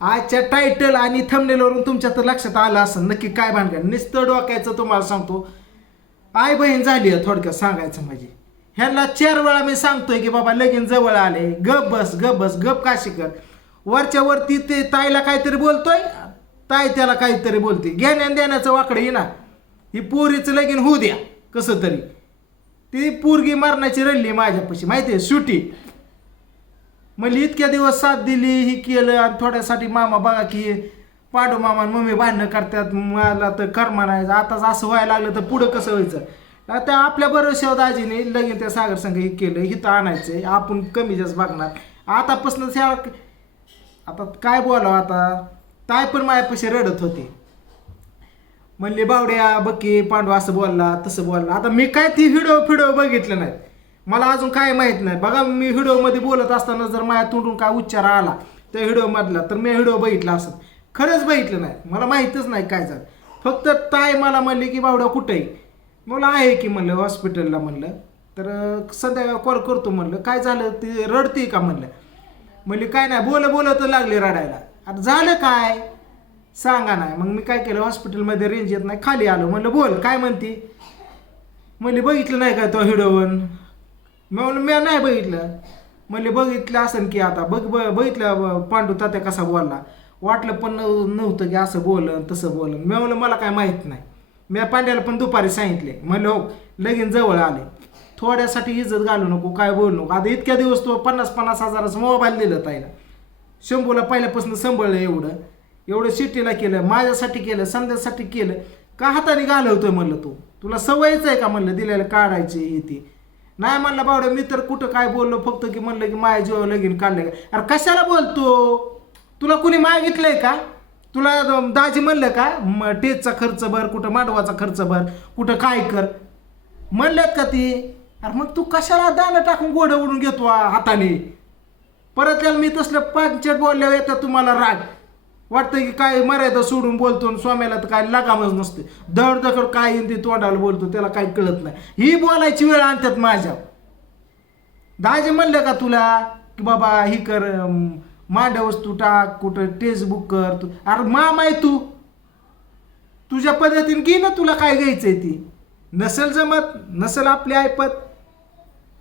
आजच्या टायटल आणि थंबनेलवरून तुमच्या तर लक्षात आलं असं नक्की काय भानगड? नुसतं डोकायचं तुम्हाला सांगतो. आई बहीण झाली आहे थोडक्यात सांगायचं म्हणजे. ह्यांना चार वेळा मी सांगतोय की बाबा लगीन जवळ आले. गप बस गप बस गप काशी कर. वरच्या वरती ते ताईला काहीतरी बोलतोय? ताई त्याला काहीतरी बोलते. घेण्या देण्याचं वाकडं ये ना. ही पोरीचं लगीन होऊ द्या. कसं तरी. ती पोरगी मारण्याची रडली माझ्यापाशी. माहिती आहे? सुटी. म्हणजे इतक्या दिवस साथ दिली ही केलं आणि थोड्यासाठी मामा बघा की पाडू मामा आणि मम्मी भांडणं करतात मला तर कर्मा नाही आताच असं व्हायला लागलं तर पुढं कसं व्हायचं? आता आपल्या बरोबर दाजीने लगेच त्या सागर संघ हे केलं हिथं आणायचंय. आपण कमी जास्त बघणार. आतापासून ह्या आता काय बोलावं आता? ताय पण माझ्यापाशी रडत होती. म्हणले बावड्या बक्की पांडू असं बोलला तसं बोलला. आता मी काय ती व्हिडिओ फिडिओ बघितलं नाहीत मला अजून काय माहीत नाही. बघा मी व्हिडिओमध्ये बोलत असताना जर माझ्या तोंडून काय उच्चार आला त्या व्हिडिओमधला तर मी व्हिडिओ बघितला असत खरंच बघितलं नाही. मला माहीतच नाही काय झालं. फक्त ताय मला म्हणले की बावडा कुठे आहे? मला आहे की म्हणलं हॉस्पिटलला म्हणलं. तर संध्याकाळ कॉल करतो म्हणलं. काय झालं? ते रडते का? म्हणलं. म्हणले काय नाही बोल बोलत लागले रडायला. आता झालं काय? सांगा नाही मग मी काय केलं हॉस्पिटलमध्ये रेंज येत नाही खाली आलो. म्हणलं बोल काय म्हणते? म्हणले बघितलं नाही का तो हिडोवन मी म्हणलं मी नाही बघितलं. म्हणले बघितलं असेल की आता बघ ब- बघितलं पांडू तात्या कसा बोलला. वाटलं पण नव्हतं की असं बोलन तसं बोलन. मी म्हणलं मला काय माहीत नाही. मी पांड्याला पण दुपारी सांगितले. म्हणलं हो लगीन जवळ आले. थोड्यासाठी इज्जत घालू नको काय बोलू नको. आता इतक्या दिवस तो पन्नास पन्नास हजाराचं मोबाईल दिलं ताईला. शंभूला पहिल्यापासून सांभाळलं एवढं. एवढं शिट्टीला केलं माझ्यासाठी केलं संध्यासाठी केलं. का हाताने घालवतोय म्हणलं तू? तुला सवयच आहे का म्हणलं दिलेलं काढायची ही ती? नाही म्हणलं बावड्या मी तर कुठं काय बोललो फक्त की म्हणलं की माया जीवा लगीन काढलं का? अरे कशाला बोलतो? तुला कुणी मागितलंय का? तुला दाजी म्हणलं का म- टेजचा खर्च भर कुठं मांडवाचा खर्च भर कुठं काय कर. म्हणल्यात का ती? अरे मग तू कशाला दाणं टाकून गोडं उडून घेतो आ- हाताने? परत त्याला मी तसलं पंचट बोलल्यावर येतात तुम्हाला राग. वाटतं की काय मर्यादा सोडून बोलतो आणि स्वाम्याला तर काय लगामच नसते. दड दखड काय येईन ते तोंडाला बोलतो त्याला काही कळत नाही. ही बोलायची वेळ आणतात माझ्या. दाजे म्हणलं का तुला की बाबा ही कर मांड्या वस्तू टाक कुठं टेस्ट बुक कर तू. अरे माम आहे तू. तुझ्या पद्धतीने घे ना तुला काय घ्यायचंय ती. नसेल जमत नसेल आपली ऐपत.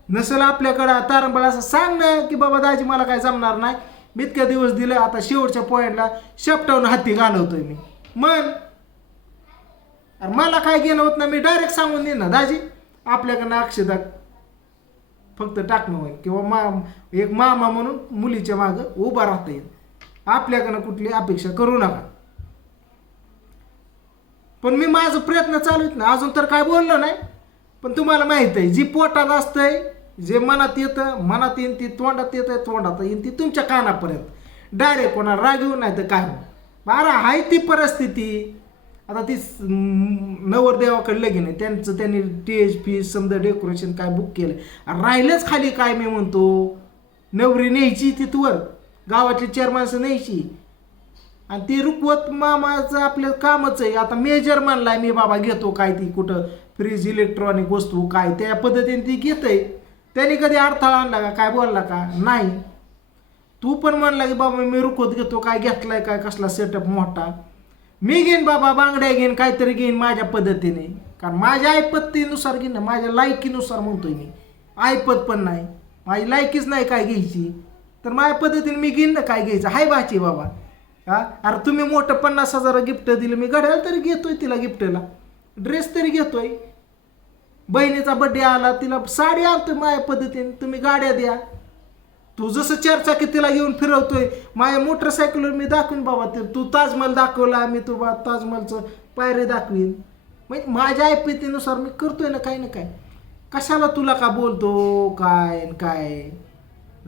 नसेल आपल्याकडं तारंबळ असं सांग ना की बाबा दाजी मला काय जमणार नाही. मी इतक्या दिवस दिले आता शेवटच्या पॉईंटला शेपटावून हाती घालवतोय मी. मन. अरे मला काय घेणं होत ना मी डायरेक्ट सांगून देईन ना दाजी. आपल्याकडनं अक्षदा फक्त टाकणं होईल किंवा मा एक मामा म्हणून मुलीच्या मागं उभा राहता येईल. आपल्याकडनं कुठली अपेक्षा करू नका. पण मी माझं प्रयत्न चालू आहेत ना अजून तर काय बोललो नाही. पण तुम्हाला माहीत आहे जी पोटात असतंय जे मनात येतं मनात येईन ती तोंडात येतं तोंडात येईन ती तुमच्या कानापर्यंत. डायरेक्ट कोणा राग येऊ नाही तर काय बारा आहे ती परिस्थिती. आता ती नवरदेवाकडे लगीन आहे. त्यांचं त्यांनी टेज फीज समजा डेकोरेशन काय बुक केलं आणि राहिलंच खाली काय मी म्हणतो? नवरी न्यायची तिथवर गावातली चार माणसं न्यायची. आणि ती रुकवत मामाचं आपलं कामच आहे. आता मेजर मानलाय मी बाबा घेतो काय ती कुठं? फ्रीज इलेक्ट्रॉनिक वस्तू काय त्या पद्धतीने ती घेतय. त्याने कधी अडथळा आणला का? काय बोलला का? नाही. तू पण म्हणला की बाबा मी रुकवत घेतो. काय घेतलाय काय कसला सेटअप मोठा. मी घेईन बाबा बांगड्या घेईन काहीतरी घेईन माझ्या पद्धतीने. कारण माझ्या ऐपत्तीनुसार घेईन ना माझ्या लायकीनुसार म्हणतोय मी. ऐपत पण नाही. माझी लायकीच नाही काय घ्यायची. तर माझ्या पद्धतीने मी घेईन ना काय घ्यायचं? हाय बाची बाबा. हा? अरे तुम्ही मोठं पन्नास हजार गिफ्ट दिलं. मी घड्याळ तरी घेतोय तिला गिफ्टला ड्रेस तरी घेतोय. बहिणीचा बड्डे आला तिला साडी आणतो माझ्या पद्धतीने तुम्ही गाड्या द्या. तू जसं चारचाकी तिला घेऊन फिरवतोय माझ्या मोटरसायकलवर मी दाखवीन बाबा ते तू ताजमहल दाखवला मी तू बा ताजमहलचं पायरे दाखवीन. म्हणजे माझ्या ऐपतीनुसार मी करतोय ना काही ना काय कशाला तुला का बोलतो? काय काय?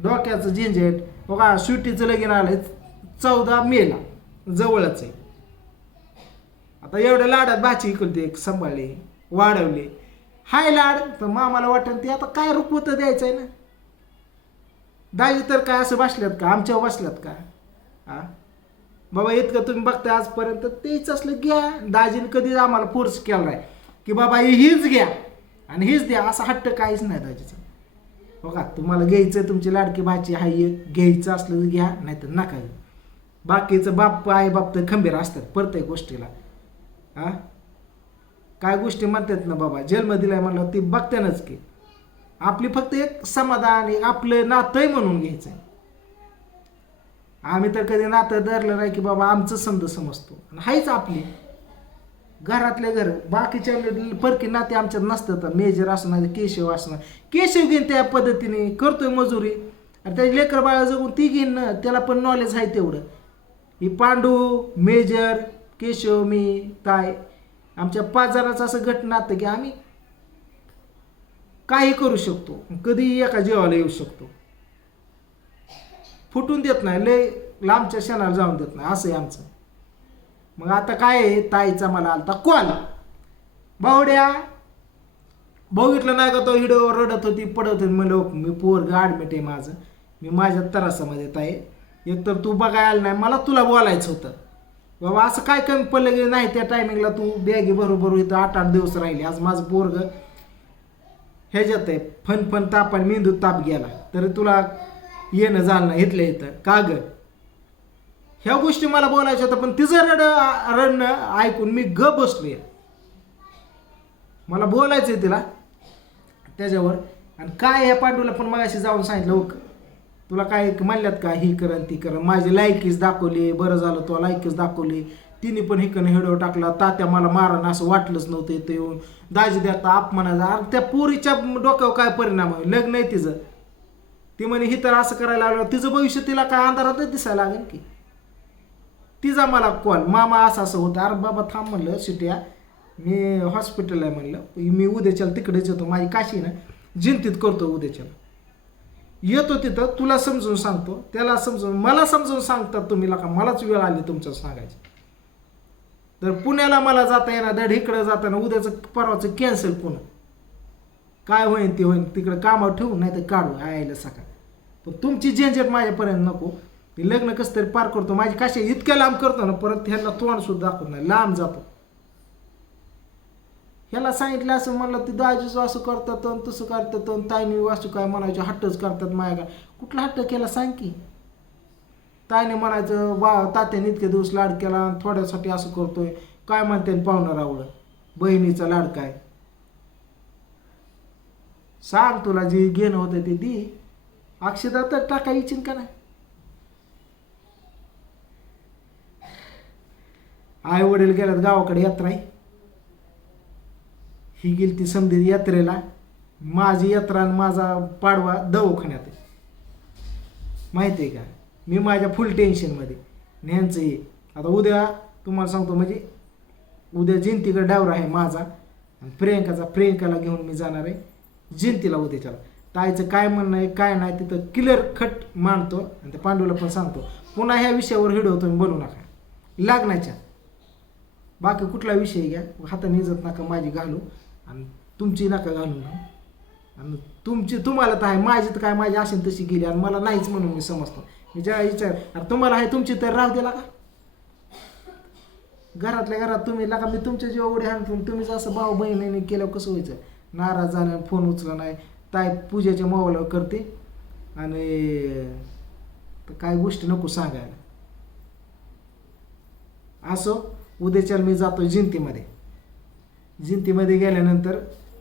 डोक्याचं झिंझेट. बघा सुटीचं लगीन आलं चौदा मेला जवळच आहे. आता एवढ्या लाडात भाची इकडते एक सांभाळले वाढवले. हाय लाड तर मामाला वाटेल ते आता काय रुपवत द्यायचं आहे ना? दाजी तर काय असं बसल्यात का? आमच्या बसल्यात का? हा बाबा इतकं तुम्ही बघता आजपर्यंत तेच असलं घ्या. दाजीने कधीच आम्हाला फोर्स केला नाही. की बाबा ही हीच घ्या. आणि हीच द्या असा हट्ट काहीच नाही दाजीचं. बघा हो तुम्हाला घ्यायचं तुमची लाडकी भाची हाय घ्यायचं असलं तर घ्या नाहीतर नका. बाकीचं बाप आई बाप तर खंबीर असतात प्रत्येक गोष्टीला. हा काय गोष्टी म्हणतात ना बाबा जन्म आहे म्हणलं ती बघतानच की. आपली फक्त एक समाधान एक आपलं नातंय म्हणून घ्यायचं आम्ही तर कधी नातं धरलं नाही की बाबा आमचं समज समजतो. आणि हायच आपली. घरातले घर बाकीच्या परकी नाते आमच्यात नसतात. मेजर असणार केशव असणार केशव घेईन त्या पद्धतीने करतोय मजुरी. आणि त्याची लेकर बाळा जगून ती घेईन ना त्याला पण नॉलेज आहे तेवढं. ही पांडू मेजर केशव मी ताय आमच्या पाजाराचं असं घटना नातं की आम्ही काही करू शकतो. कधीही एका जीवाला येऊ शकतो. फुटून देत नाही. लय लांबच्या क्षणाला जाऊन देत नाही. असं आहे आमचं. मग आता काय आहे? ताईचा मला आलता कॉल बावड्या बघितलं नाही का तो व्हिडिओ रडत होती पडत होती. म्हणलं मी पोरग ॲडमिट आहे माझं. मी माझ्या तरासामध्ये आहे. एकतर तू बघायला आलं नाही मला तुला बोलायचं होतं. बाबा असं काय कमी पडलं गेलं नाही त्या टायमिंगला तू बॅगी बरोबर इथं आठ आठ दिवस राहिली. आज माझं पोरग ह्याच्यात आहे फन फन ताप आणि मेंदूत ताप गेला. तर तुला येणं झालं नाही इथं. का ग? ह्या गोष्टी मला बोलायच्या होत्या पण तिचं रड रडणं ऐकून मी ग बसलोय. मला बोलायचं आहे तिला त्याच्यावर. आणि काय ह्या पांडूला पण मगाशी जाऊन सांगितलं हो तुला काय म्हणल्यात का ही करन ती करन माझी लायकीच दाखवली बरं झालं तुला लायकीच दाखवली. तिने पण हिकडे हिडो टाकला तात्या मला मारण असं वाटलंच नव्हतं इथं येऊन. दाजी द्याता अपमानाचा अरे त्या पोरीच्या डोक्यावर काय परिणाम आहे? लग्न आहे तिचं. ती म्हणे ही तर असं करायला लागलं. तिचं भविष्य तिला काय अंधारातच दिसायला लागेल की? तिचा मला कॉल मामा असं असं होतं. अरे बाबा थांब म्हणलं शिट्या. मी हॉस्पिटल आहे म्हणलं. मी उद्याच्याला तिकडेच येतो. माझी काशी ना जिंतीत करतो उद्याच्याला. येतो तिथं तुला समजून सांगतो त्याला समजून मला समजून सांगतात तुम्ही का मलाच वेळ आली तुमचं सांगायची. तर पुण्याला मला जाता येणार धड इकडं जाताना उद्याचं परवाचं कॅन्सल पुन्हा काय होईन ते होईन तिकडं कामावर ठेवून नाही तर काढू यायला सकाळ. पण तुमची झंझट माझ्यापर्यंत नको. मी लग्न कसं तरी पार करतो माझी काशी इतक्या लांब करतो ना परत ह्यांना तोंडसुद्धा दाखवत नाही लांब जातो. ह्याला सांगितलं असं म्हणलं ते दाजीचं असं करतात तसं करतात ताईने वाचू काय म्हणायचं? हट्टच करतात माया काय कुठला हट्ट केला सांग की? ताईने म्हणायचं बा तात्याने इतके दिवस लाड केला आणि थोड्यासाठी असं करतोय. काय म्हणते पाहुणं रावलं बहिणीचा लाड काय? सांग तुला जे घेणं होतं ते दी. अक्षदा तर टाका इच्छिन का नाही? आई वडील गेल्यात गावाकडे यात्रा आहे. ही गेली ती समधी यात्रेला. माझी यात्रा आणि माझा पाडवा दवाखान्यात आहे. माहिती आहे का? मी माझ्या फुल टेन्शनमध्ये ह्यांचं हे. आता उद्या तुम्हाला सांगतो म्हणजे उद्या जयंतीकडे डावर आहे माझा. आणि प्रियंकाचा प्रियंकाला घेऊन मी जाणार आहे. जयंतीला उद्याच्याला ताईचं काय म्हणणं आहे काय नाही तिथं क्लिअर खट मांडतो. आणि त्या पांडूला पण सांगतो पुन्हा ह्या विषयावर व्हिडिओ तुम्ही बनवू नका. लागण्याच्या. बाकी कुठला विषय घ्या. हाताने इजत नका माझी घालू. आणि तुमची नका घालू ना. आणि तुमची तुम्हाला तर आहे माझी तर काय माझी असेल तशी गेली. आणि मला नाहीच म्हणून मी समजतो. मी ज्या विचार अरे तुम्हाला आहे तुमची तर राहू दिला का घरातल्या घरात तुम्ही लागा मी तुमच्या जीवा उड्या हाणतो. तुम्हीच असं भाऊ बहिणीने केल्यावर कसं व्हायचं? नाराज झालं फोन उचला नाही. ताई पूजेच्या मोबाईलवर करते. आणि काय गोष्टी नको सांगायला. असो उद्याच्या मी जातो जिंतीमध्ये. जिंतीमध्ये गेल्यानंतर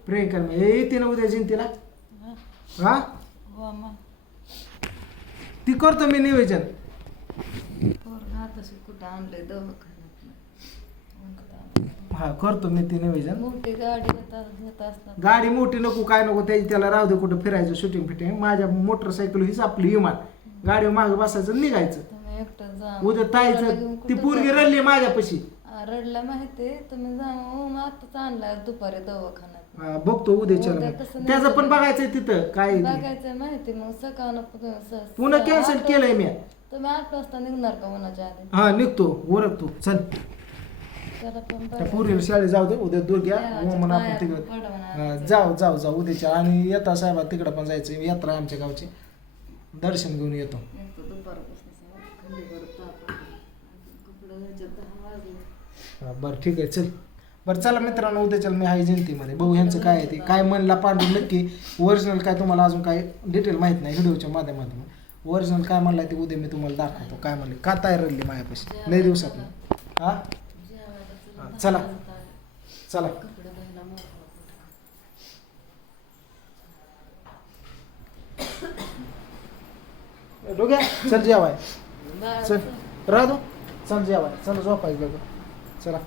प्रियंका हे येते ना उद्या जिंतीला? हा? हो मग. ती करतो मी नियोजन पोरगा तसं कुठं आणलंय दवाखान्यात. हा करतो मी ती नियोजन मोठी गाडी घेता घेत असतात. गाडी मोठी नको काय नको त्याची त्याला राहू दे कुठं फिरायचं शूटिंग फिटिंग माझ्या मोटरसायकल हीच आपली विमान. गाडी मागे बसायचं निघायचं. तुम्ही एकटं जा. उद्या ताईचं ती पोरगी? रडली माझ्यापाशी. रडला माहिती तुम्ही मग आताच आणलाय दुपारी दवाखान्यात. हा, बघतो उद्याच्या उद्या कसं नाही त्याचं पण? बघायचंय तिथं काय. बघायचं माहिती मग सकाळ पुन्हा कॅन्सल केलंय मी. तुम्ही आठ वाजता निघणार का उन्हाच्या आधी? हा निघतो. उरकतो चल. त्याला पण त्या बघा. पोरीला शाळेत जाऊ दे. उद्या दूर घ्या. देवाच्या आपण तिकडं. हा, जाऊ जाऊ जाऊ. उद्याच्या आणि येता साहेबा तिकडं पण जायचं. यात्रा आहे आमच्या गावची. दर्शन घेऊन येतो. एक तर दुपारपासून. सगळं खंडीभर ताप आहे. कपडे ह्याच्यात दहा वाजले बरं ठीक आहे चल. बरं चला मित्रांनो उद्याच्या मी आहे जयंतीमध्ये. बघू ह्यांचं काय आहे ते. काय म्हणला पांडू नक्की ओरिजिनल काय तुम्हाला अजून काय डिटेल माहीत नाही व्हिडिओच्या माध्यमातून. ओरिजिनल काय म्हणलाय ते उद्या मी तुम्हाला दाखवतो. काय म्हणले? का तयार राहिली माझ्यापाशी लय दिवसात हा? हा, चला. चला. चला. डोक्या चल जेवाय. चल. राहतो चल जेवाय. चल झोपायचं बघ चला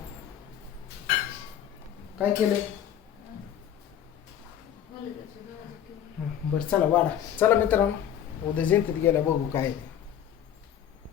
काय केलंय केलं. बरं चला वाडा चला मित्रांनो उद्या जयंतीत गेल्या बघू काय.